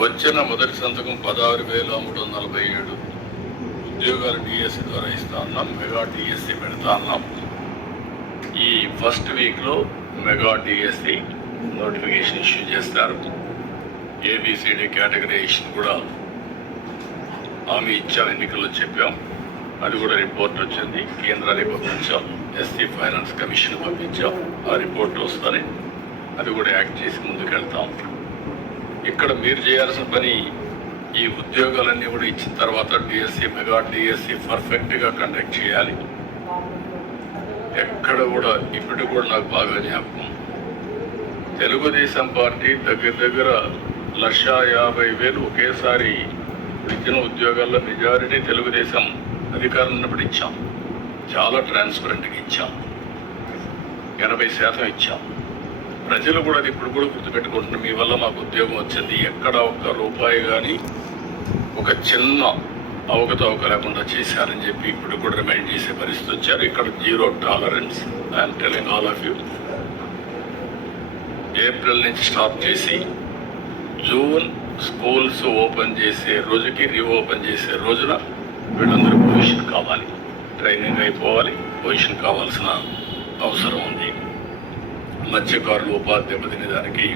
వచ్చిన మొదటి సంతకం 16,347 ఉద్యోగాలు డిఎస్సి ద్వారా ఇస్తా ఉన్నాం. మెగా డిఎస్సి పెడతా ఉన్నాం. ఈ ఫస్ట్ వీక్లో మెగా డిఎస్సి నోటిఫికేషన్ ఇష్యూ చేస్తారు. ఏబిసిడి కేటగరైజేషన్ కూడా హామీ ఇచ్చాం, ఎన్నికల్లో చెప్పాం. అది కూడా రిపోర్ట్ వచ్చింది, కేంద్రానికి పంపించాం. ఎస్సీ ఫైనాన్స్ కమిషన్ పంపించాం. ఆ రిపోర్ట్ వస్తుంది, అది కూడా యాక్ట్ చేసి ముందుకెళ్తాం. ఇక్కడ మీరు చేయాల్సిన పని ఈ ఉద్యోగాలన్నీ కూడా ఇచ్చిన తర్వాత డిఎస్సి మెగా డిఎస్సి పర్ఫెక్ట్గా కండక్ట్ చేయాలి. ఎక్కడ కూడా ఇప్పటికి కూడా నాకు బాగా జ్ఞాపకం, తెలుగుదేశం పార్టీ దగ్గర 1,50,000 ఒకేసారి ఇచ్చిన ఉద్యోగాల్లో మెజారిటీ తెలుగుదేశం అధికారం ఉన్నప్పుడు ఇచ్చాం. చాలా ట్రాన్స్పరెంట్గా ఇచ్చాం, 80% ఇచ్చాం. ప్రజలు కూడా అది ఇప్పుడు కూడా గుర్తుపెట్టుకుంటున్నారు. మీ వల్ల మాకు ఉద్యోగం వచ్చింది, ఎక్కడ ఒక్క రూపాయి కానీ ఒక చిన్న అవకతవక లేకుండా చేశారని చెప్పి ఇప్పుడు కూడా రిమైండ్ చేసే పరిస్థితి వచ్చారు. ఇక్కడ zero tolerance. I'm telling all of you. April నుంచి స్టార్ట్ చేసి జూన్ స్కూల్స్ ఓపెన్ చేసే రోజుకి, రీఓపెన్ చేసే రోజున వీళ్ళందరూ పొజిషన్ కావాలి, ట్రైనింగ్ అయిపోవాలి, పొజిషన్ కావాల్సిన అవసరం ఉంది. మత్స్యకారులు ఉపాధి దెబ్బతినే దానికి